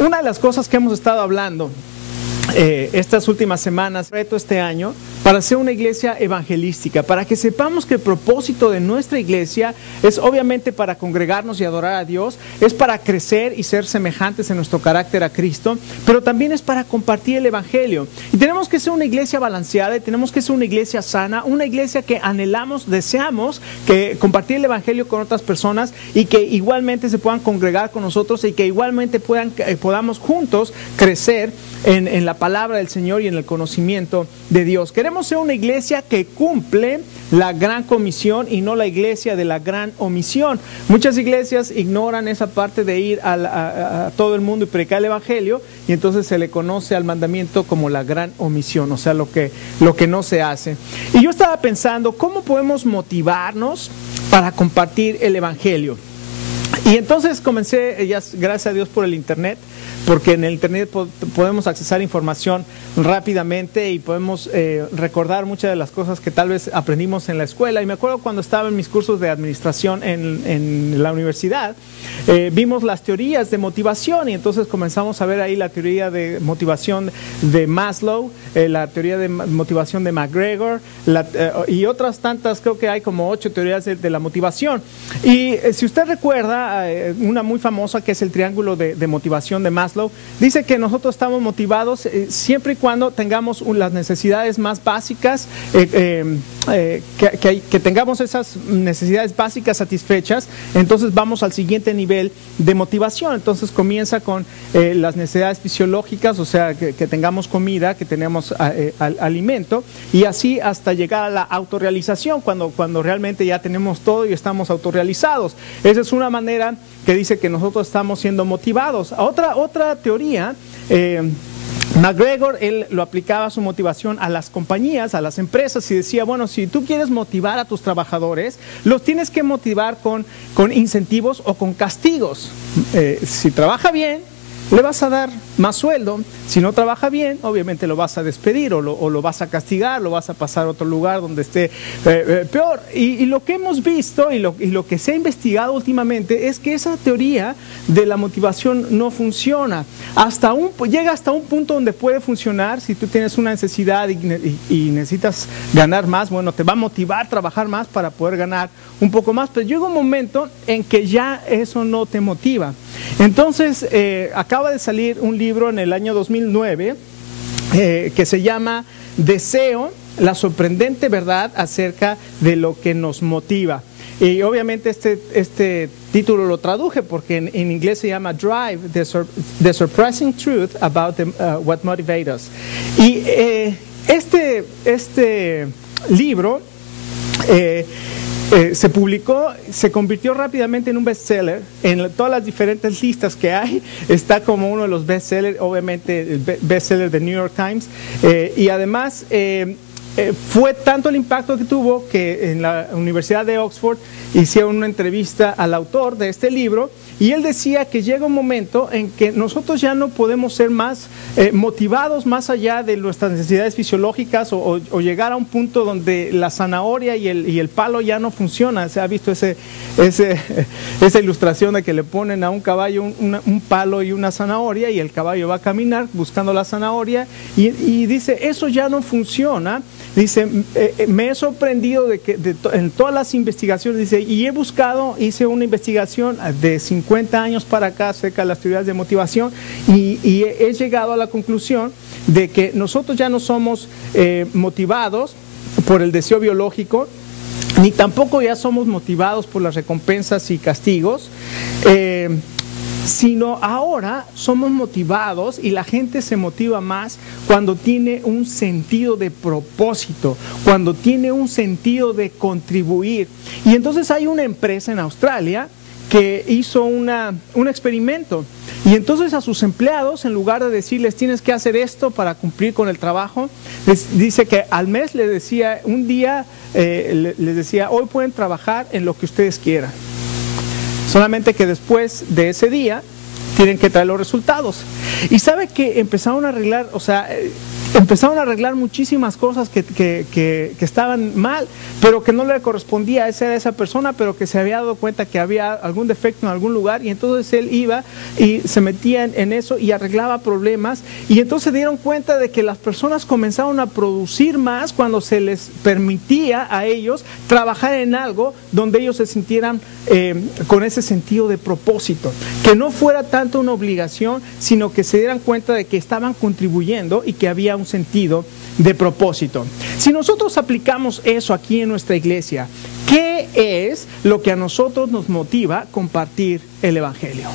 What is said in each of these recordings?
Una de las cosas que hemos estado hablando estas últimas semanas, reto este año, para ser una iglesia evangelística, para que sepamos que el propósito de nuestra iglesia es obviamente para congregarnos y adorar a Dios, es para crecer y ser semejantes en nuestro carácter a Cristo, pero también es para compartir el evangelio. Y tenemos que ser una iglesia balanceada, y tenemos que ser una iglesia sana, una iglesia que anhelamos, deseamos que compartir el evangelio con otras personas y que igualmente se puedan congregar con nosotros y que igualmente podamos juntos crecer en la palabra del Señor y en el conocimiento de Dios. Queremos ser una iglesia que cumple la gran comisión y no la iglesia de la gran omisión. Muchas iglesias ignoran esa parte de ir a todo el mundo y predicar el evangelio, y entonces se le conoce al mandamiento como la gran omisión, o sea, lo que no se hace. Y yo estaba pensando, ¿cómo podemos motivarnos para compartir el evangelio? Y entonces comencé, gracias a Dios por el internet, porque en el internet podemos accesar información rápidamente y podemos recordar muchas de las cosas que tal vez aprendimos en la escuela. Y me acuerdo cuando estaba en mis cursos de administración en la universidad, vimos las teorías de motivación, y entonces comenzamos a ver ahí la teoría de motivación de Maslow, la teoría de motivación de McGregor, y otras tantas. Creo que hay como 8 teorías de la motivación. Y si usted recuerda, una muy famosa, que es el triángulo de motivación de Maslow, dice que nosotros estamos motivados siempre y cuando tengamos las necesidades más básicas, que tengamos esas necesidades básicas satisfechas. Entonces vamos al siguiente nivel de motivación. Entonces comienza con las necesidades fisiológicas, o sea, que tengamos comida, que tenemos alimento, y así hasta llegar a la autorrealización, cuando realmente ya tenemos todo y estamos autorrealizados. Esa es una manera que dice que nosotros estamos siendo motivados. Otra teoría, McGregor, él lo aplicaba su motivación a las compañías, a las empresas, y decía, bueno, si tú quieres motivar a tus trabajadores, los tienes que motivar con incentivos o con castigos. Si trabaja bien, le vas a dar más sueldo. Si no trabaja bien, obviamente lo vas a despedir o lo vas a castigar, lo vas a pasar a otro lugar donde esté peor. Y lo que hemos visto y lo que se ha investigado últimamente es que esa teoría de la motivación no funciona. Llega hasta un punto donde puede funcionar. Si tú tienes una necesidad y necesitas ganar más, bueno, te va a motivar a trabajar más para poder ganar un poco más, pero llega un momento en que ya eso no te motiva. Entonces, acaba de salir un libro en el año 2009 que se llama Deseo, la sorprendente verdad acerca de lo que nos motiva. Y obviamente este título lo traduje porque en inglés se llama Drive, the Surprising Truth About What Motivates Us. Y este libro se publicó, se convirtió rápidamente en un bestseller. En todas las diferentes listas que hay, está como uno de los bestsellers, obviamente el bestseller de New York Times, y además fue tanto el impacto que tuvo que en la Universidad de Oxford hicieron una entrevista al autor de este libro, y él decía que llega un momento en que nosotros ya no podemos ser más motivados más allá de nuestras necesidades fisiológicas, o llegar a un punto donde la zanahoria y el palo ya no funcionan. Se ha visto esa ilustración de que le ponen a un caballo un palo y una zanahoria, y el caballo va a caminar buscando la zanahoria, y dice, eso ya no funciona. Dice, me he sorprendido de que en todas las investigaciones, dice, y hice una investigación de 50 años para acá acerca de las teorías de motivación, y he llegado a la conclusión de que nosotros ya no somos motivados por el deseo biológico, ni tampoco ya somos motivados por las recompensas y castigos, sino ahora somos motivados, y la gente se motiva más cuando tiene un sentido de propósito, cuando tiene un sentido de contribuir. Y entonces hay una empresa en Australia que hizo un experimento, y entonces a sus empleados, en lugar de decirles tienes que hacer esto para cumplir con el trabajo, dice que al mes les decía, un día les decía, hoy pueden trabajar en lo que ustedes quieran. Solamente que después de ese día tienen que traer los resultados. Y sabe que empezaron a arreglar, o sea, empezaron a arreglar muchísimas cosas que estaban mal, pero que no le correspondía a esa persona, pero que se había dado cuenta que había algún defecto en algún lugar, y entonces él iba y se metía en eso y arreglaba problemas, y entonces se dieron cuenta de que las personas comenzaron a producir más cuando se les permitía a ellos trabajar en algo donde ellos se sintieran con ese sentido de propósito, que no fuera tanto una obligación, sino que se dieran cuenta de que estaban contribuyendo y que había un sentido de propósito. Si nosotros aplicamos eso aquí en nuestra iglesia, ¿qué es lo que a nosotros nos motiva a compartir el Evangelio?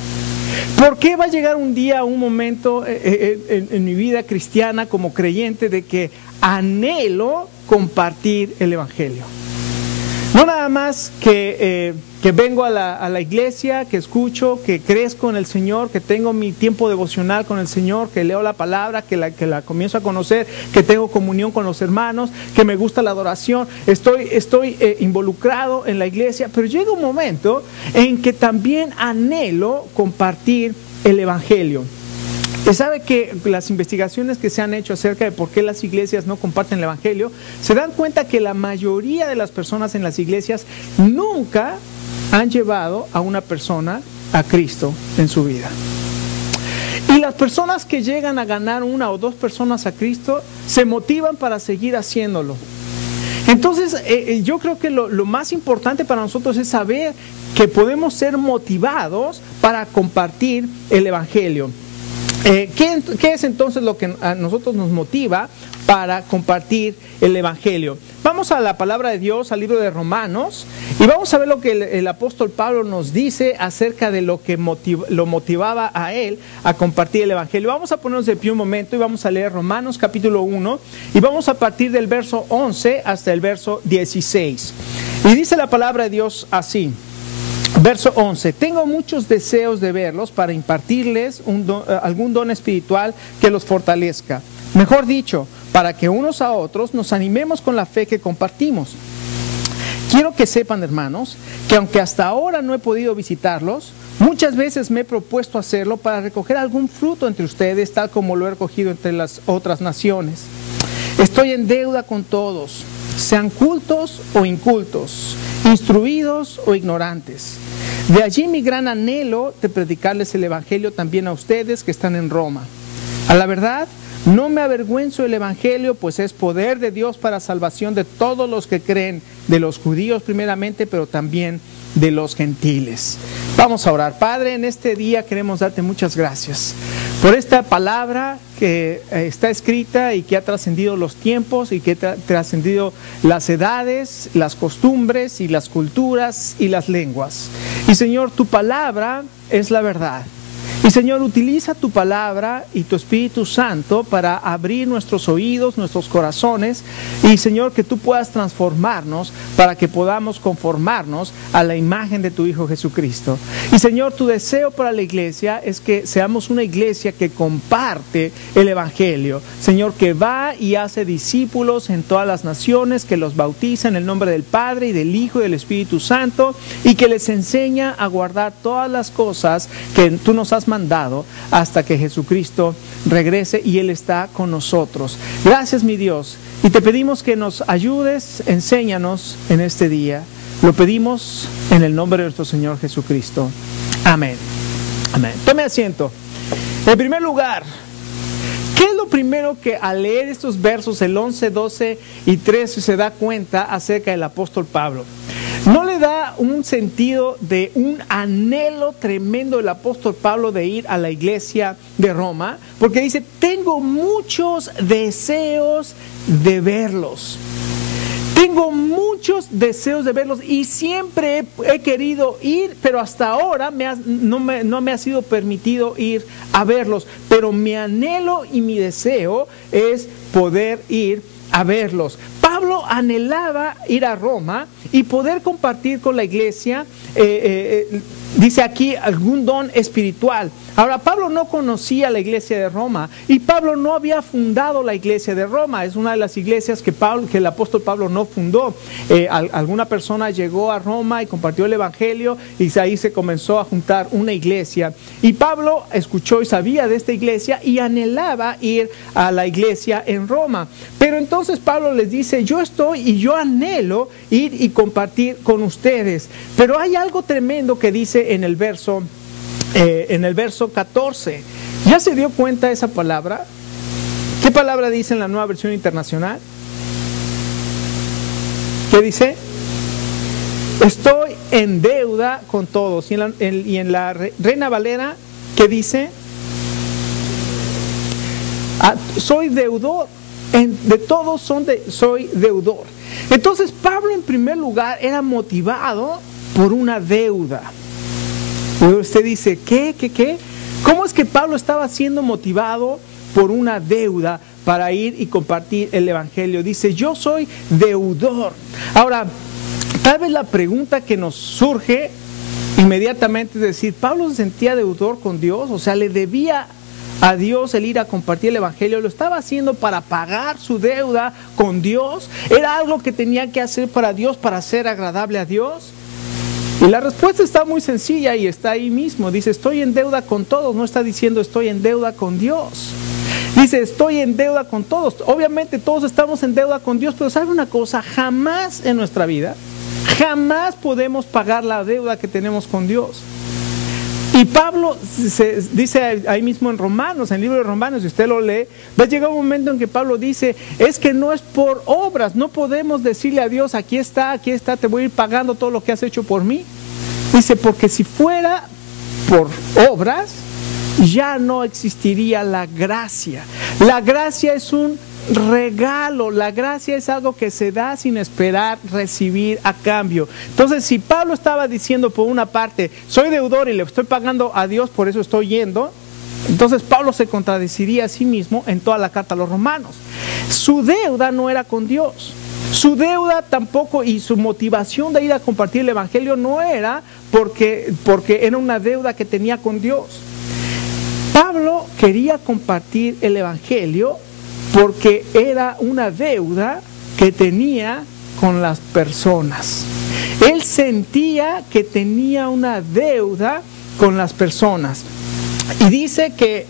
¿Por qué va a llegar un día, un momento en mi vida cristiana como creyente de que anhelo compartir el Evangelio? No nada más que vengo a la iglesia, que escucho, que crezco en el Señor, que tengo mi tiempo devocional con el Señor, que leo la palabra, que la comienzo a conocer, que tengo comunión con los hermanos, que me gusta la adoración, estoy involucrado en la iglesia, pero llega un momento en que también anhelo compartir el Evangelio. Y sabe que las investigaciones que se han hecho acerca de por qué las iglesias no comparten el Evangelio, se dan cuenta que la mayoría de las personas en las iglesias nunca han llevado a una persona a Cristo en su vida. Y las personas que llegan a ganar una o dos personas a Cristo se motivan para seguir haciéndolo. Entonces, yo creo que lo más importante para nosotros es saber que podemos ser motivados para compartir el Evangelio. ¿Qué es entonces lo que a nosotros nos motiva para compartir el Evangelio? Vamos a la palabra de Dios, al libro de Romanos, y vamos a ver lo que el apóstol Pablo nos dice acerca de lo que lo motivaba a él a compartir el Evangelio. Vamos a ponernos de pie un momento y vamos a leer Romanos capítulo 1, y vamos a partir del verso 11 hasta el verso 16. Y dice la palabra de Dios así. Verso 11, tengo muchos deseos de verlos para impartirles algún don espiritual que los fortalezca. Mejor dicho, para que unos a otros nos animemos con la fe que compartimos. Quiero que sepan, hermanos, que aunque hasta ahora no he podido visitarlos, muchas veces me he propuesto hacerlo para recoger algún fruto entre ustedes, tal como lo he recogido entre las otras naciones. Estoy en deuda con todos, sean cultos o incultos, instruidos o ignorantes. De allí mi gran anhelo de predicarles el Evangelio también a ustedes que están en Roma. A la verdad, no me avergüenzo del Evangelio, pues es poder de Dios para salvación de todos los que creen, de los judíos primeramente, pero también de los gentiles. Vamos a orar. Padre, en este día queremos darte muchas gracias por esta palabra que está escrita y que ha trascendido los tiempos y que ha trascendido las edades, las costumbres y las culturas y las lenguas. Y Señor, tu palabra es la verdad. Y Señor, utiliza tu palabra y tu Espíritu Santo para abrir nuestros oídos, nuestros corazones, y Señor, que tú puedas transformarnos para que podamos conformarnos a la imagen de tu Hijo Jesucristo. Y Señor, tu deseo para la iglesia es que seamos una iglesia que comparte el Evangelio. Señor, que va y hace discípulos en todas las naciones, que los bautiza en el nombre del Padre y del Hijo y del Espíritu Santo, y que les enseña a guardar todas las cosas que tú nos has mandado hasta que Jesucristo regrese y Él está con nosotros. Gracias, mi Dios, y te pedimos que nos ayudes, enséñanos en este día. Lo pedimos en el nombre de nuestro Señor Jesucristo. Amén. Amén. Tome asiento. En primer lugar, ¿qué es lo primero que al leer estos versos, el 11, 12 y 13, se da cuenta acerca del apóstol Pablo? ¿No le da un sentido de un anhelo tremendo el apóstol Pablo de ir a la iglesia de Roma? Porque dice, tengo muchos deseos de verlos. Tengo muchos deseos de verlos y siempre he querido ir, pero hasta ahora no me ha sido permitido ir a verlos. Pero mi anhelo y mi deseo es poder ir a verlos. Pablo anhelaba ir a Roma y poder compartir con la iglesia dice aquí algún don espiritual. Ahora, Pablo no conocía la iglesia de Roma y Pablo no había fundado la iglesia de Roma. Es una de las iglesias que el apóstol Pablo no fundó. Alguna persona llegó a Roma y compartió el evangelio y ahí se comenzó a juntar una iglesia. Y Pablo escuchó y sabía de esta iglesia y anhelaba ir a la iglesia en Roma. Pero entonces Pablo les dice, yo estoy y yo anhelo ir y compartir con ustedes. Pero hay algo tremendo que dice en el verso 14. ¿Ya se dio cuenta de esa palabra? ¿Qué palabra dice en la Nueva Versión Internacional? ¿Qué dice? Estoy en deuda con todos. Y en la Reina Valera, ¿qué dice? Soy deudor. De todos soy deudor. Entonces Pablo en primer lugar era motivado por una deuda. Y usted dice, ¿qué? ¿Cómo es que Pablo estaba siendo motivado por una deuda para ir y compartir el evangelio? Dice, yo soy deudor. Ahora, tal vez la pregunta que nos surge inmediatamente es decir, ¿Pablo se sentía deudor con Dios? O sea, ¿le debía a Dios el ir a compartir el evangelio? ¿Lo estaba haciendo para pagar su deuda con Dios? ¿Era algo que tenía que hacer para Dios, para ser agradable a Dios? Y la respuesta está muy sencilla y está ahí mismo. Dice, estoy en deuda con todos. No está diciendo estoy en deuda con Dios. Dice, estoy en deuda con todos. Obviamente todos estamos en deuda con Dios, pero ¿sabe una cosa? Jamás en nuestra vida, jamás podemos pagar la deuda que tenemos con Dios. Y Pablo dice ahí mismo en Romanos, en el libro de Romanos, si usted lo lee, va a llegar un momento en que Pablo dice, es que no es por obras, no podemos decirle a Dios, aquí está, te voy a ir pagando todo lo que has hecho por mí. Dice, porque si fuera por obras, ya no existiría la gracia. La gracia es un regalo, la gracia es algo que se da sin esperar recibir a cambio. Entonces, si Pablo estaba diciendo por una parte, soy deudor y le estoy pagando a Dios, por eso estoy yendo, entonces Pablo se contradeciría a sí mismo en toda la carta a los romanos. Su deuda no era con Dios. Su deuda tampoco y su motivación de ir a compartir el evangelio no era porque era una deuda que tenía con Dios. Pablo quería compartir el evangelio porque era una deuda que tenía con las personas. Él sentía que tenía una deuda con las personas. Y dice que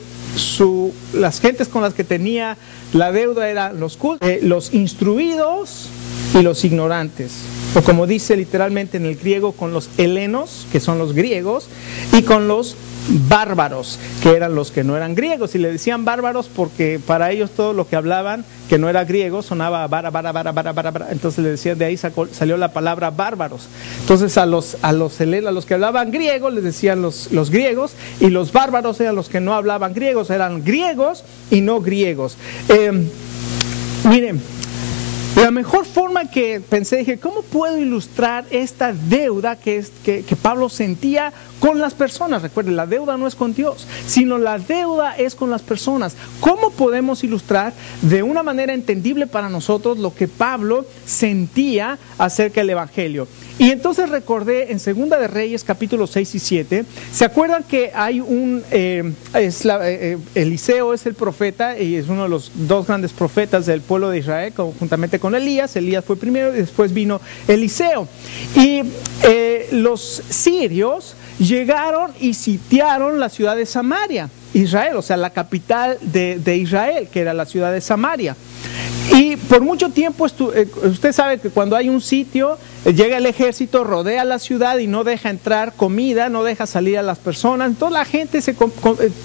las gentes con las que tenía la deuda eran los instruidos y los ignorantes. O como dice literalmente en el griego, con los helenos, que son los griegos, y con los bárbaros, que eran los que no eran griegos. Y le decían bárbaros porque para ellos todo lo que hablaban que no era griego sonaba bara. Entonces le decían, de ahí salió la palabra bárbaros. Entonces a los helenos, a los que hablaban griego les decían los griegos, y los bárbaros eran los que no hablaban griegos, eran griegos y no griegos. Miren, la mejor forma que pensé, dije, ¿cómo puedo ilustrar esta deuda que Pablo sentía con las personas? Recuerden, la deuda no es con Dios, sino la deuda es con las personas. ¿Cómo podemos ilustrar de una manera entendible para nosotros lo que Pablo sentía acerca del evangelio? Y entonces recordé en Segunda de Reyes, capítulos 6 y 7, ¿se acuerdan que hay Eliseo es el profeta y es uno de los dos grandes profetas del pueblo de Israel, juntamente con Elías? Elías fue primero y después vino Eliseo. Y los sirios llegaron y sitiaron la ciudad de Samaria, Israel, o sea, la capital de Israel, que era la ciudad de Samaria. Y por mucho tiempo, usted sabe que cuando hay un sitio, llega el ejército, rodea la ciudad y no deja entrar comida, no deja salir a las personas. Entonces la gente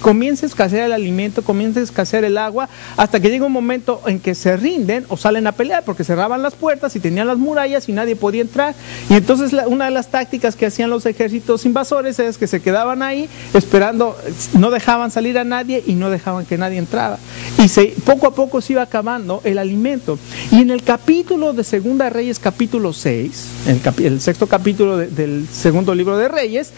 comienza a escasear el alimento, comienza a escasear el agua, hasta que llega un momento en que se rinden o salen a pelear, porque cerraban las puertas y tenían las murallas y nadie podía entrar. Y entonces una de las tácticas que hacían los ejércitos invasores es que se quedaban ahí esperando, no dejaban salir a nadie y no dejaban que nadie entrara. Y poco a poco se iba acabando el alimento. Y en el capítulo de Segunda de Reyes, capítulo 6, el sexto capítulo del segundo libro de Reyes,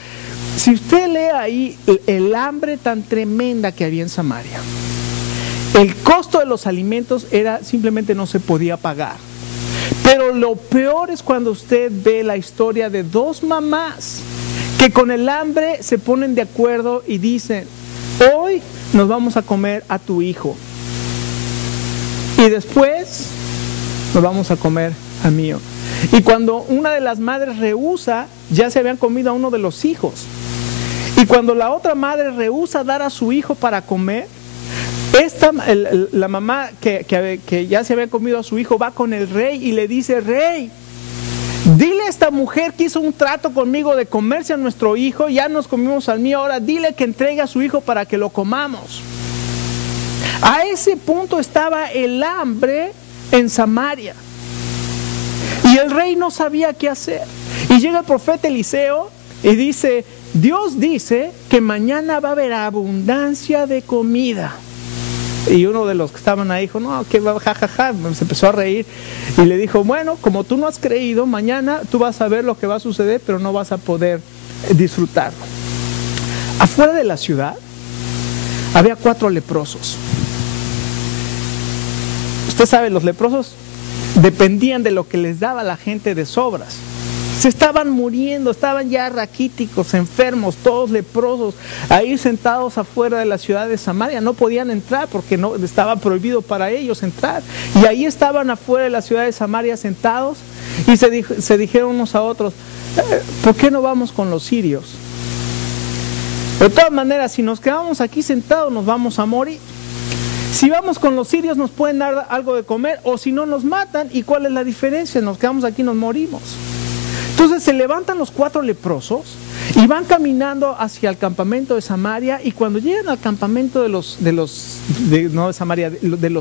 si usted lee ahí el hambre tan tremenda que había en Samaria, el costo de los alimentos simplemente no se podía pagar. Pero lo peor es cuando usted ve la historia de dos mamás que con el hambre se ponen de acuerdo y dicen, hoy nos vamos a comer a tu hijo y después nos vamos a comer a mío. Y cuando una de las madres rehúsa, ya se habían comido a uno de los hijos. Y cuando la otra madre rehúsa dar a su hijo para comer, la mamá que ya se había comido a su hijo va con el rey y le dice, rey, dile a esta mujer que hizo un trato conmigo de comerse a nuestro hijo, ya nos comimos al mío, ahora dile que entregue a su hijo para que lo comamos. A ese punto estaba el hambre en Samaria. Y el rey no sabía qué hacer. Y llega el profeta Eliseo y dice, Dios dice que mañana va a haber abundancia de comida. Y uno de los que estaban ahí dijo, no, que va, jajaja, se empezó a reír y le dijo, bueno, como tú no has creído, mañana tú vas a ver lo que va a suceder, pero no vas a poder disfrutarlo. Afuera de la ciudad había 4 leprosos. Usted sabe, los leprosos dependían de lo que les daba la gente de sobras. Se estaban muriendo, estaban ya raquíticos, enfermos, todos leprosos, ahí sentados afuera de la ciudad de Samaria. No podían entrar porque no estaba prohibido para ellos entrar. Y ahí estaban afuera de la ciudad de Samaria sentados y se dijeron unos a otros, ¿por qué no vamos con los sirios? De todas maneras, si nos quedamos aquí sentados nos vamos a morir. Si vamos con los sirios nos pueden dar algo de comer, o si no nos matan. ¿Y cuál es la diferencia? Nos quedamos aquí y nos morimos. Entonces se levantan los 4 leprosos y van caminando hacia el campamento de Samaria, y cuando llegan al campamento de los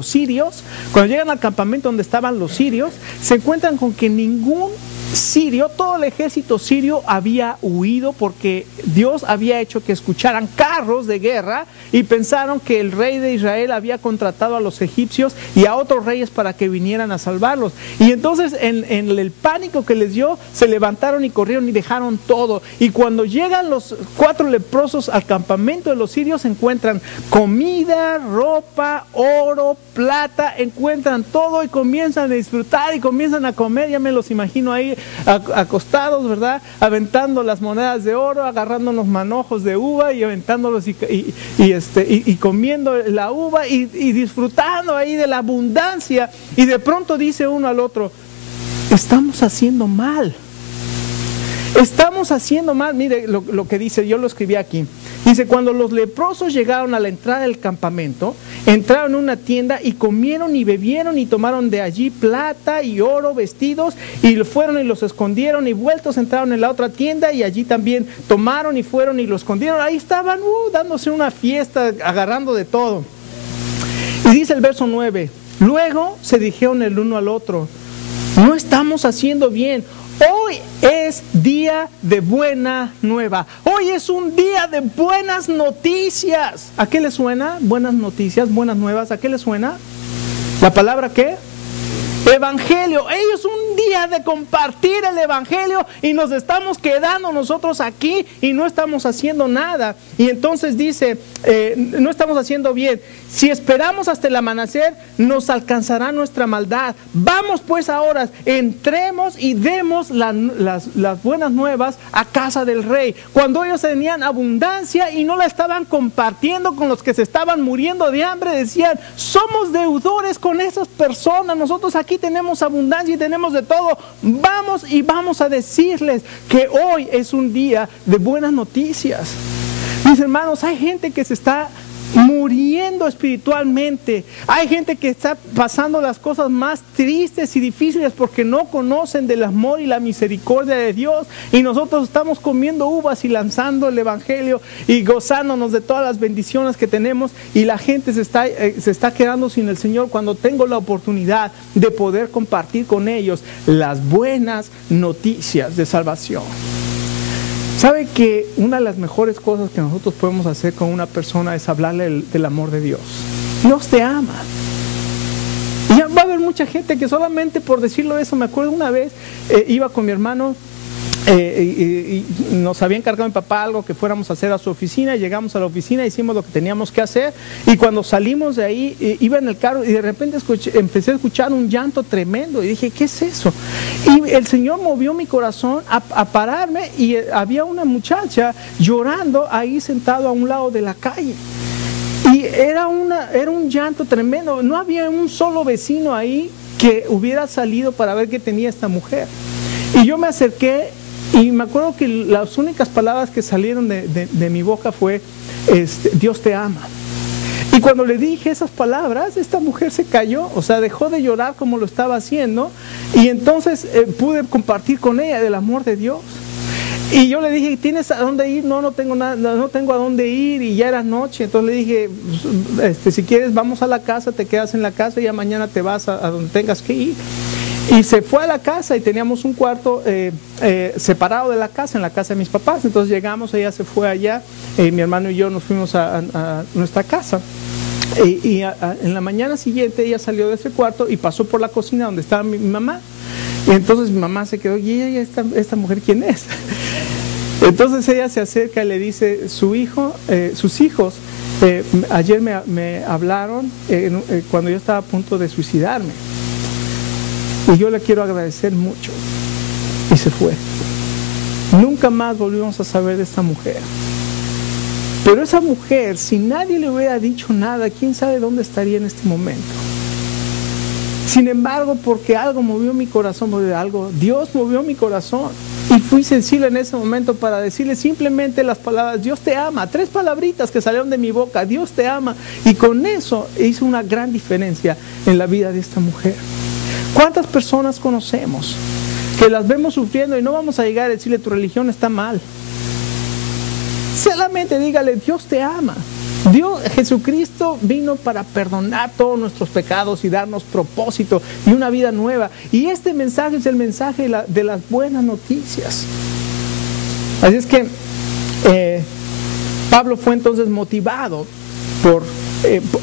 sirios, cuando llegan al campamento donde estaban los sirios, se encuentran con que ningún sirio, todo el ejército sirio había huido, porque Dios había hecho que escucharan carros de guerra y pensaron que el rey de Israel había contratado a los egipcios y a otros reyes para que vinieran a salvarlos. Y entonces en el pánico que les dio, se levantaron y corrieron y dejaron todo. Y cuando llegan los 4 leprosos al campamento de los sirios, encuentran comida, ropa, oro, plata, encuentran todo y comienzan a disfrutar y comienzan a comer. Ya me los imagino ahí acostados, ¿verdad? Aventando las monedas de oro, agarrando los manojos de uva y aventándolos y comiendo la uva y disfrutando ahí de la abundancia. Y de pronto dice uno al otro, estamos haciendo mal. Estamos haciendo mal. Mire lo que dice, yo lo escribí aquí. Dice, cuando los leprosos llegaron a la entrada del campamento, entraron en una tienda y comieron y bebieron y tomaron de allí plata y oro, vestidos, y fueron y los escondieron, y vueltos entraron en la otra tienda y allí también tomaron y fueron y lo escondieron. Ahí estaban dándose una fiesta, agarrando de todo. Y dice el verso 9, luego se dijeron el uno al otro, no estamos haciendo bien. Hoy es día de buena nueva. Hoy es un día de buenas noticias. ¿A qué le suena? Buenas noticias, buenas nuevas. ¿A qué le suena? ¿La palabra qué? Evangelio. Hoy es un día de compartir el evangelio y nos estamos quedando nosotros aquí y no estamos haciendo nada. Y entonces dice, no estamos haciendo bien. Si esperamos hasta el amanecer, nos alcanzará nuestra maldad. Vamos pues ahora, entremos y demos las buenas nuevas a casa del rey. Cuando ellos tenían abundancia y no la estaban compartiendo con los que se estaban muriendo de hambre, decían, somos deudores con esas personas, nosotros aquí tenemos abundancia y tenemos de todo. Vamos y vamos a decirles que hoy es un día de buenas noticias. Mis hermanos, hay gente que se está muriendo espiritualmente. Hay gente que está pasando las cosas más tristes y difíciles porque no conocen del amor y la misericordia de Dios, y nosotros estamos comiendo uvas y lanzando el evangelio y gozándonos de todas las bendiciones que tenemos, y la gente se está quedando sin el Señor cuando tengo la oportunidad de poder compartir con ellos las buenas noticias de salvación. ¿Sabe que una de las mejores cosas que nosotros podemos hacer con una persona es hablarle del amor de Dios? Dios te ama. Y va a haber mucha gente que solamente por decirlo eso, me acuerdo una vez, iba con mi hermano y nos había encargado mi papá algo que fuéramos a hacer a su oficina. Llegamos a la oficina, hicimos lo que teníamos que hacer, y cuando salimos de ahí, iba en el carro y de repente empecé a escuchar un llanto tremendo y dije, ¿qué es eso? Y el Señor movió mi corazón a pararme, y había una muchacha llorando ahí sentado a un lado de la calle. Y era un llanto tremendo. No había un solo vecino ahí que hubiera salido para ver qué tenía esta mujer. Y yo me acerqué, y me acuerdo que las únicas palabras que salieron de mi boca fue, Dios te ama. Y cuando le dije esas palabras, esta mujer se cayó, o sea, dejó de llorar como lo estaba haciendo, y entonces pude compartir con ella del amor de Dios. Y yo le dije, ¿tienes a dónde ir? No tengo nada, no tengo a dónde ir, y ya era noche. Entonces le dije, si quieres vamos a la casa, te quedas en la casa y ya mañana te vas a donde tengas que ir. Y se fue a la casa, y teníamos un cuarto separado de la casa, en la casa de mis papás. Entonces llegamos, ella se fue allá, mi hermano y yo nos fuimos a nuestra casa. Y en la mañana siguiente ella salió de ese cuarto y pasó por la cocina donde estaba mi mamá. Y entonces mi mamá se quedó, ¿y esta mujer quién es? Entonces ella se acerca y le dice, sus hijos, ayer me hablaron cuando yo estaba a punto de suicidarme. Y yo le quiero agradecer mucho. Y se fue. Nunca más volvimos a saber de esta mujer. Pero esa mujer, si nadie le hubiera dicho nada, quién sabe dónde estaría en este momento. Sin embargo, porque algo movió mi corazón, Dios movió mi corazón. Y fui sensible en ese momento para decirle simplemente las palabras, Dios te ama. 3 palabritas que salieron de mi boca, Dios te ama. Y con eso hizo una gran diferencia en la vida de esta mujer. ¿Cuántas personas conocemos que las vemos sufriendo y no vamos a llegar a decirle tu religión está mal? Solamente dígale, Dios te ama. Jesucristo vino para perdonar todos nuestros pecados y darnos propósito y una vida nueva. Y este mensaje es el mensaje de las buenas noticias. Así es que Pablo fue entonces motivado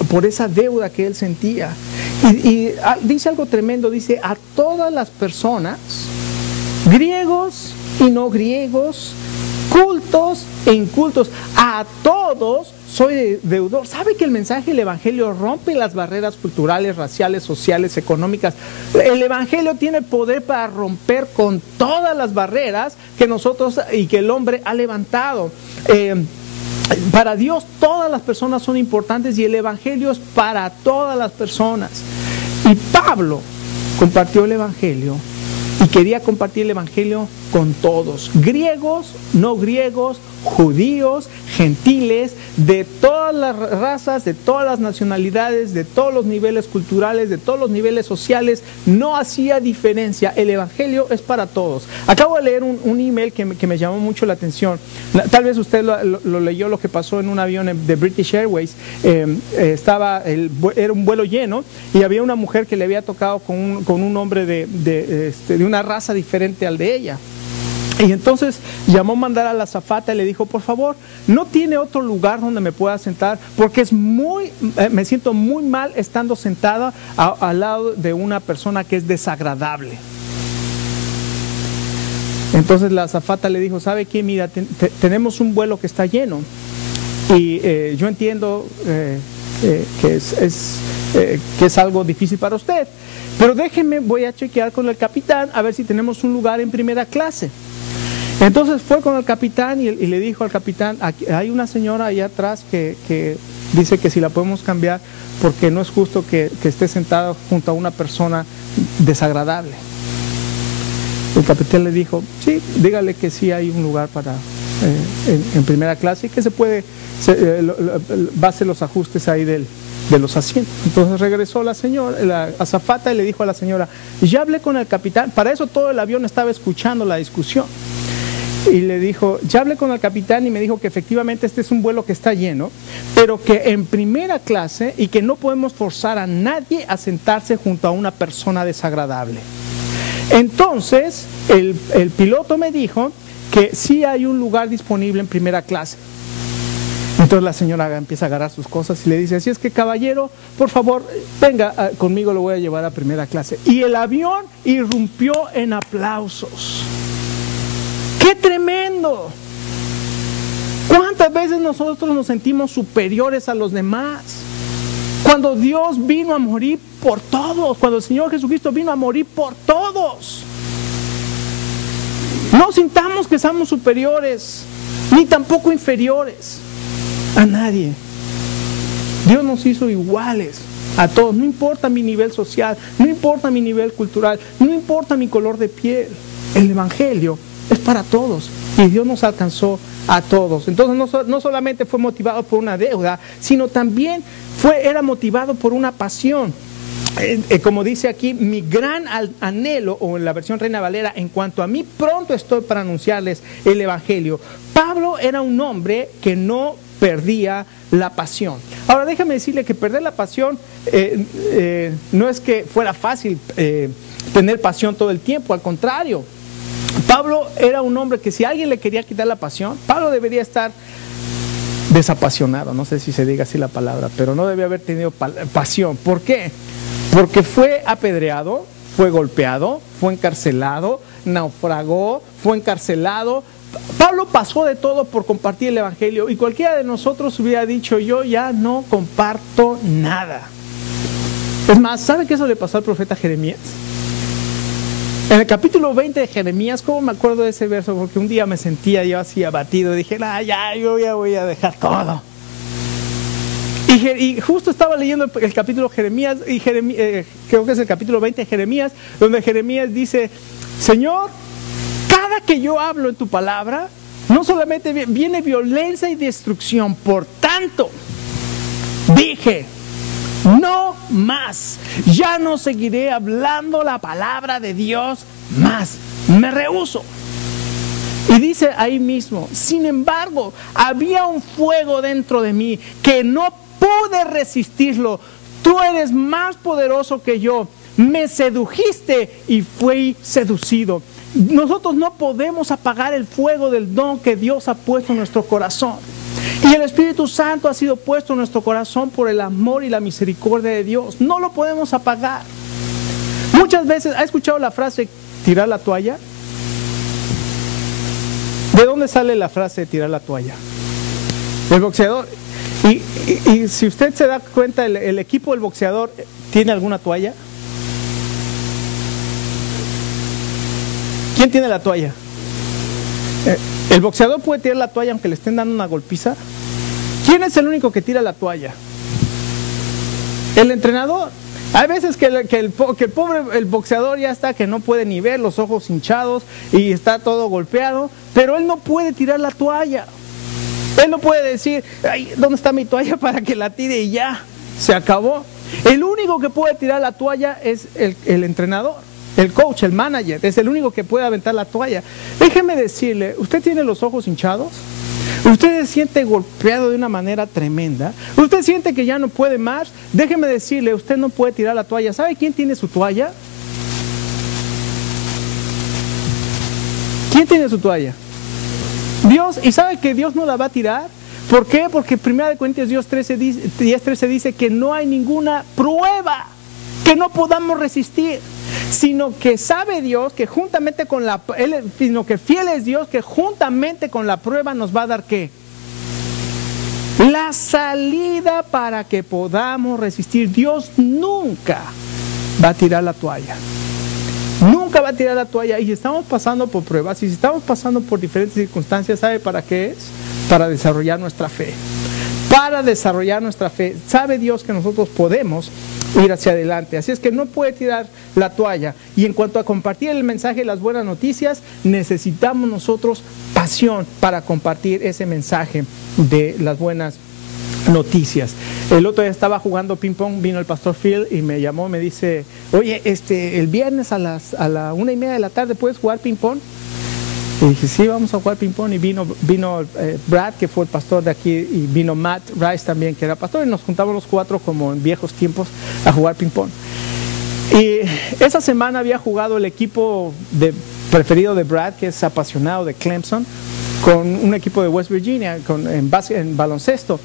por esa deuda que él sentía. Y dice algo tremendo, dice, a todas las personas, griegos y no griegos, cultos e incultos, a todos soy deudor. ¿Sabe que el mensaje del Evangelio rompe las barreras culturales, raciales, sociales, económicas? El Evangelio tiene poder para romper con todas las barreras que nosotros y que el hombre ha levantado. Para Dios todas las personas son importantes, y el Evangelio es para todas las personas. Y Pablo compartió el Evangelio y quería compartir el Evangelio con todos, griegos, no griegos, judíos, gentiles, de todas las razas, de todas las nacionalidades, de todos los niveles culturales, de todos los niveles sociales. No hacía diferencia. El Evangelio es para todos. Acabo de leer un email que me llamó mucho la atención. Tal vez usted lo leyó, lo que pasó en un avión de British Airways. Era un vuelo lleno, y había una mujer que le había tocado con un hombre de una raza diferente al de ella. Y entonces llamó a mandar a la azafata y le dijo, por favor, ¿no tiene otro lugar donde me pueda sentar? Porque me siento muy mal estando sentada al lado de una persona que es desagradable. Entonces la azafata le dijo, ¿sabe qué? Mira, tenemos un vuelo que está lleno, y yo entiendo que es algo difícil para usted, pero déjeme, voy a chequear con el capitán a ver si tenemos un lugar en primera clase. Entonces fue con el capitán y le dijo al capitán, hay una señora allá atrás que dice que si la podemos cambiar, porque no es justo que esté sentada junto a una persona desagradable. El capitán le dijo, sí, dígale que sí hay un lugar para en primera clase, y que va a hacer los ajustes ahí de los asientos. Entonces regresó la azafata y le dijo a la señora, ya hablé con el capitán. Para eso todo el avión estaba escuchando la discusión. Y le dijo, ya hablé con el capitán y me dijo que efectivamente este es un vuelo que está lleno, pero que en primera clase, y que no podemos forzar a nadie a sentarse junto a una persona desagradable. Entonces el piloto me dijo que sí hay un lugar disponible en primera clase. Entonces la señora empieza a agarrar sus cosas y le dice, así es que caballero, por favor, venga conmigo, lo voy a llevar a primera clase. Y el avión irrumpió en aplausos. ¡Qué tremendo! ¿Cuántas veces nosotros nos sentimos superiores a los demás? Cuando Dios vino a morir por todos, cuando el Señor Jesucristo vino a morir por todos. No sintamos que somos superiores, ni tampoco inferiores a nadie. Dios nos hizo iguales a todos, no importa mi nivel social, no importa mi nivel cultural, no importa mi color de piel. El Evangelio es para todos y Dios nos alcanzó a todos. Entonces no solamente fue motivado por una deuda, sino también era motivado por una pasión. Como dice aquí, mi gran anhelo, o en la versión Reina Valera, en cuanto a mí, pronto estoy para anunciarles el Evangelio. Pablo era un hombre que no perdía la pasión. Ahora déjame decirle que perder la pasión no es que fuera fácil tener pasión todo el tiempo, al contrario. Pablo era un hombre que si alguien le quería quitar la pasión, Pablo debería estar desapasionado, no sé si se diga así la palabra, pero no debía haber tenido pasión. ¿Por qué? Porque fue apedreado, fue golpeado, fue encarcelado, naufragó, fue encarcelado. Pablo pasó de todo por compartir el Evangelio y cualquiera de nosotros hubiera dicho, yo ya no comparto nada. Es más, ¿sabe qué eso le pasó al profeta Jeremías? En el capítulo 20 de Jeremías, ¿cómo me acuerdo de ese verso? Porque un día me sentía yo así abatido, dije, yo ya voy a dejar todo. Y justo estaba leyendo el capítulo de Jeremías, creo que es el capítulo 20 de Jeremías, donde Jeremías dice, Señor, cada que yo hablo en tu palabra, no solamente viene violencia y destrucción, por tanto, dije, no más, ya no seguiré hablando la palabra de Dios más, me rehúso. Y dice ahí mismo, sin embargo, había un fuego dentro de mí que no pude resistirlo. Tú eres más poderoso que yo, me sedujiste y fui seducido. Nosotros no podemos apagar el fuego del don que Dios ha puesto en nuestro corazón. Y el Espíritu Santo ha sido puesto en nuestro corazón por el amor y la misericordia de Dios. No lo podemos apagar. Muchas veces, ¿ha escuchado la frase tirar la toalla? ¿De dónde sale la frase tirar la toalla? Del boxeador. Y si usted se da cuenta, el equipo del boxeador ¿tiene alguna toalla? ¿Quién tiene la toalla? ¿El boxeador puede tirar la toalla aunque le estén dando una golpiza? ¿Quién es el único que tira la toalla? El entrenador. Hay veces que el pobre boxeador ya está que no puede ni ver, los ojos hinchados y está todo golpeado, pero él no puede tirar la toalla. Él no puede decir, ay, ¿dónde está mi toalla para que la tire y ya? Se acabó. El único que puede tirar la toalla es el entrenador, el coach, el manager. Es el único que puede aventar la toalla. Déjeme decirle, ¿usted tiene los ojos hinchados? ¿Usted se siente golpeado de una manera tremenda? ¿Usted siente que ya no puede más? Déjeme decirle, usted no puede tirar la toalla. ¿Sabe quién tiene su toalla? ¿Quién tiene su toalla? Dios. ¿Y sabe que Dios no la va a tirar? ¿Por qué? Porque 1 Corintios 10:13 dice que no hay ninguna prueba que no podamos resistir, sino que sabe Dios que juntamente con sino que fiel es Dios que juntamente con la prueba nos va a dar ¿qué? La salida para que podamos resistir. Dios nunca va a tirar la toalla. Nunca va a tirar la toalla. Y si estamos pasando por pruebas, si estamos pasando por diferentes circunstancias, ¿sabe para qué es? Para desarrollar nuestra fe. Para desarrollar nuestra fe. Sabe Dios que nosotros podemos ir hacia adelante. Así es que no puede tirar la toalla. Y en cuanto a compartir el mensaje de las buenas noticias, necesitamos nosotros pasión para compartir ese mensaje de las buenas noticias. El otro día estaba jugando ping pong, vino el pastor Phil y me llamó, me dice, oye, el viernes a la 1:30 de la tarde ¿puedes jugar ping pong? Y dije, sí, vamos a jugar ping pong. Y vino Brad, que fue el pastor de aquí, y vino Matt Rice también, que era pastor, y nos juntamos los cuatro como en viejos tiempos a jugar ping pong. Y esa semana había jugado el equipo preferido de Brad, que es apasionado de Clemson. con un equipo de West Virginia en baloncesto.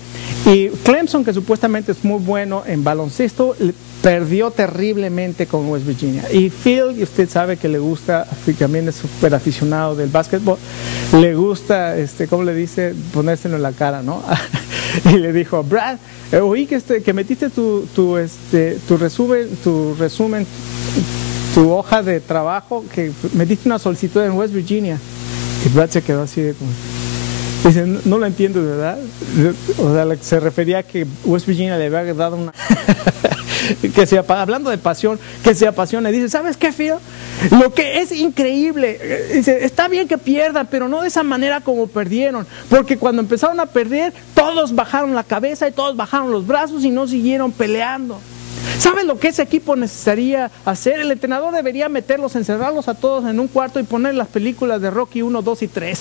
Y Clemson, que supuestamente es muy bueno en baloncesto, perdió terriblemente con West Virginia. Y Phil, usted sabe que le gusta, también es súper aficionado del básquetbol, le gusta, ¿cómo le dice? Ponérselo en la cara, ¿no? Y le dijo, Brad, oí que metiste tu resumen, tu hoja de trabajo, que metiste una solicitud en West Virginia. Y Brad se quedó así de como... Dice, no lo entiendo, ¿verdad? O sea, se refería a que West Virginia le había dado una... hablando de pasión, que se apasiona. Dice, ¿sabes qué, Phil? Lo que es increíble, dice, está bien que pierdan, pero no de esa manera como perdieron, porque cuando empezaron a perder, todos bajaron la cabeza y todos bajaron los brazos y no siguieron peleando. ¿Sabes lo que ese equipo necesitaría hacer? El entrenador debería meterlos, encerrarlos a todos en un cuarto y poner las películas de Rocky 1, 2 y 3.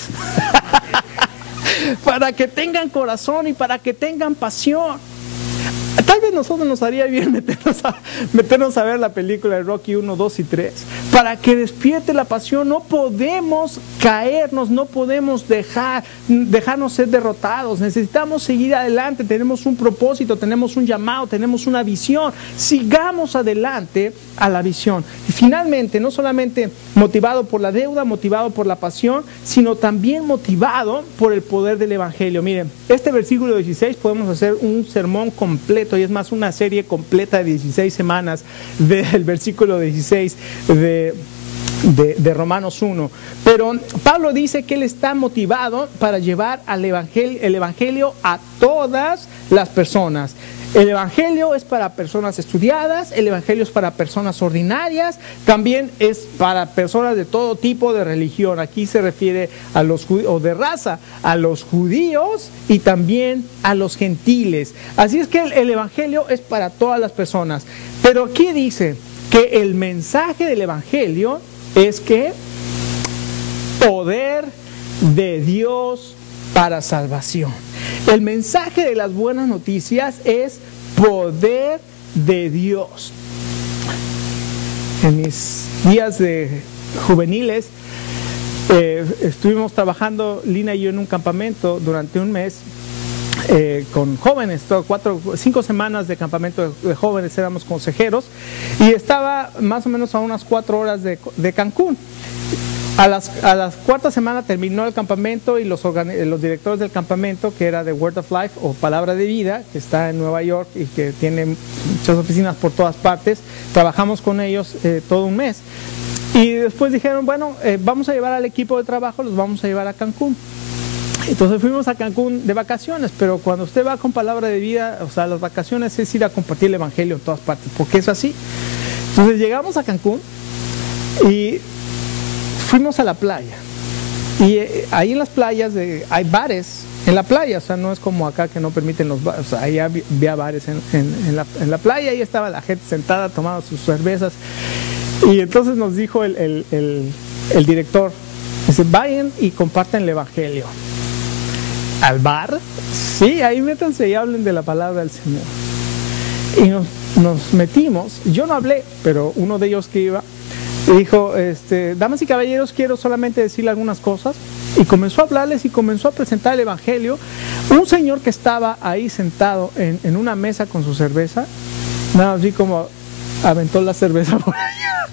Para que tengan corazón y para que tengan pasión. Tal vez nosotros nos haría bien meternos a ver la película de Rocky 1, 2 y 3 para que despierte la pasión. No podemos caernos, no podemos dejarnos ser derrotados. Necesitamos seguir adelante, tenemos un propósito, tenemos un llamado, tenemos una visión. Sigamos adelante a la visión. Y finalmente, no solamente motivado por la deuda, motivado por la pasión, sino también motivado por el poder del Evangelio. Miren, este versículo 16 podemos hacer un sermón completo, y es más una serie completa de 16 semanas del versículo 16 de Romanos 1. Pero Pablo dice que él está motivado para llevar el evangelio a todas las personas. El evangelio es para personas estudiadas, el evangelio es para personas ordinarias, también es para personas de todo tipo de religión. Aquí se refiere a los judíos, o de raza, a los judíos y también a los gentiles. Así es que el evangelio es para todas las personas. Pero aquí dice que el mensaje del evangelio es que poder de Dios para salvación. El mensaje de las buenas noticias es poder de Dios. En mis días de juveniles estuvimos trabajando, Lina y yo, en un campamento durante un mes con jóvenes, 5 semanas de campamento de jóvenes, éramos consejeros, y estaba más o menos a unas 4 horas de Cancún. A las cuarta semana terminó el campamento y los directores del campamento, que era de Word of Life o Palabra de Vida, que está en Nueva York y que tiene muchas oficinas por todas partes, trabajamos con ellos todo un mes. Y después dijeron, bueno, vamos a llevar al equipo de trabajo, los vamos a llevar a Cancún. Entonces fuimos a Cancún de vacaciones, pero cuando usted va con Palabra de Vida, o sea, las vacaciones es ir a compartir el evangelio en todas partes, porque es así. Entonces llegamos a Cancún y fuimos a la playa, y ahí en las playas hay bares en la playa, o sea, no es como acá que no permiten los bares, o sea, ahí había bares en la playa, y estaba la gente sentada tomando sus cervezas, y entonces nos dijo el director, dice, vayan y compartan el evangelio. ¿Al bar? Sí, ahí métanse y hablen de la palabra del Señor. Y nos metimos, yo no hablé, pero uno de ellos que iba, dijo, damas y caballeros, quiero solamente decirle algunas cosas, y comenzó a hablarles y comenzó a presentar el evangelio. Un señor que estaba ahí sentado en una mesa con su cerveza, nada así como aventó la cerveza por allá.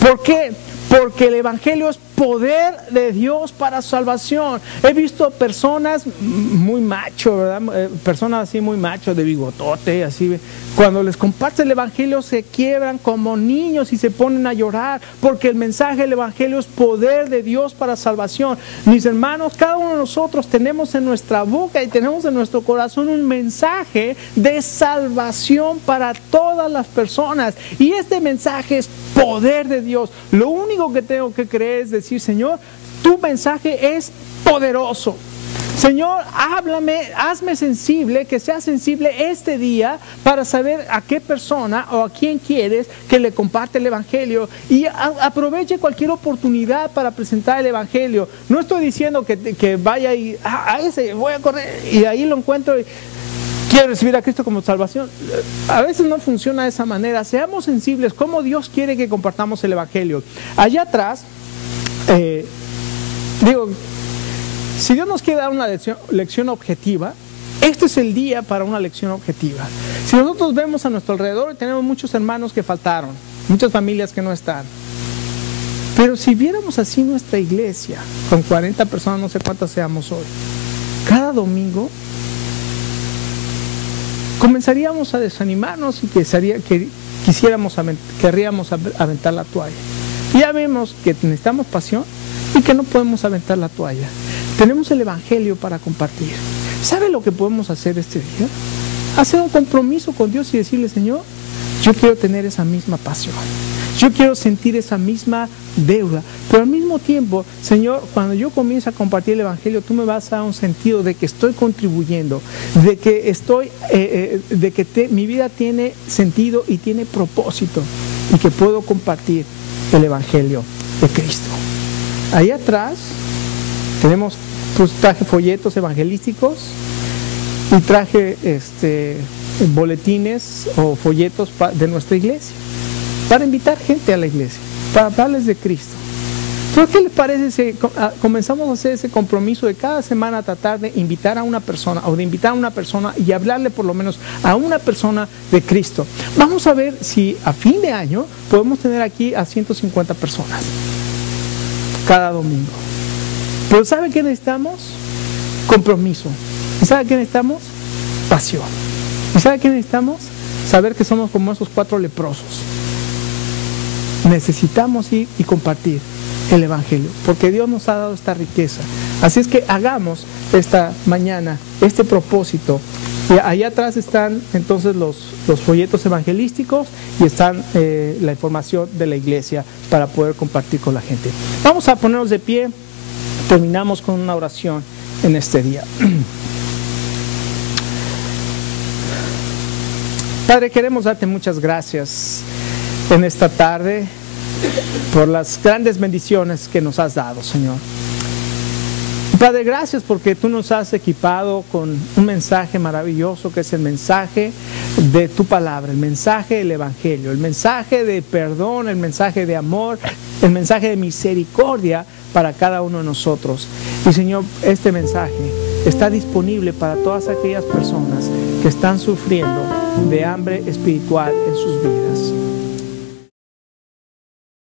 ¿Por qué? Porque el evangelio es poder de Dios para salvación. He visto personas muy macho, ¿verdad? Personas así muy macho, de bigotote, así. Cuando les comparte el evangelio se quiebran como niños y se ponen a llorar, porque el mensaje del evangelio es poder de Dios para salvación. Mis hermanos, cada uno de nosotros tenemos en nuestra boca y tenemos en nuestro corazón un mensaje de salvación para todas las personas. Y este mensaje es poder de Dios. Lo único que tengo que creer es decir, Señor, tu mensaje es poderoso. Señor, háblame, hazme sensible, que sea sensible este día para saber a qué persona o a quién quieres que le comparte el evangelio, y aproveche cualquier oportunidad para presentar el evangelio. No estoy diciendo que vaya y a ese voy a correr y ahí lo encuentro y quiero recibir a Cristo como salvación. A veces no funciona de esa manera. Seamos sensibles como Dios quiere que compartamos el evangelio. Allá atrás, Si Dios nos quiere dar una lección objetiva, este es el día para una lección objetiva. Si nosotros vemos a nuestro alrededor, tenemos muchos hermanos que faltaron, muchas familias que no están. Pero si viéramos así nuestra iglesia, con 40 personas, no sé cuántas seamos hoy, cada domingo, comenzaríamos a desanimarnos y querríamos aventar la toalla. Ya vemos que necesitamos pasión y que no podemos aventar la toalla. Tenemos el Evangelio para compartir. ¿Sabe lo que podemos hacer este día? Hacer un compromiso con Dios y decirle: Señor, yo quiero tener esa misma pasión. Yo quiero sentir esa misma deuda. Pero al mismo tiempo, Señor, cuando yo comienzo a compartir el Evangelio, tú me vas a dar un sentido de que estoy contribuyendo, de que mi vida tiene sentido y tiene propósito, y que puedo compartir el Evangelio de Cristo. Ahí atrás tenemos, pues traje folletos evangelísticos y traje boletines o folletos de nuestra iglesia, para invitar gente a la iglesia, para hablarles de Cristo. Entonces, ¿qué les parece si comenzamos a hacer ese compromiso de cada semana tratar de invitar a una persona, o de invitar a una persona y hablarle por lo menos a una persona de Cristo? Vamos a ver si a fin de año podemos tener aquí a 150 personas cada domingo. Pero ¿sabe qué necesitamos? Compromiso. ¿Y sabe qué necesitamos? Pasión. ¿Y sabe qué necesitamos? Saber que somos como esos 4 leprosos. Necesitamos ir y compartir el Evangelio, porque Dios nos ha dado esta riqueza. Así es que hagamos esta mañana este propósito. Y allá atrás están entonces los folletos evangelísticos, y están la información de la iglesia para poder compartir con la gente. Vamos a ponernos de pie. Terminamos con una oración en este día. Padre, queremos darte muchas gracias en esta tarde por las grandes bendiciones que nos has dado, Señor. Padre, gracias porque tú nos has equipado con un mensaje maravilloso, que es el mensaje de tu palabra, el mensaje del Evangelio, el mensaje de perdón, el mensaje de amor, el mensaje de misericordia para cada uno de nosotros. Y Señor, este mensaje está disponible para todas aquellas personas que están sufriendo de hambre espiritual en sus vidas.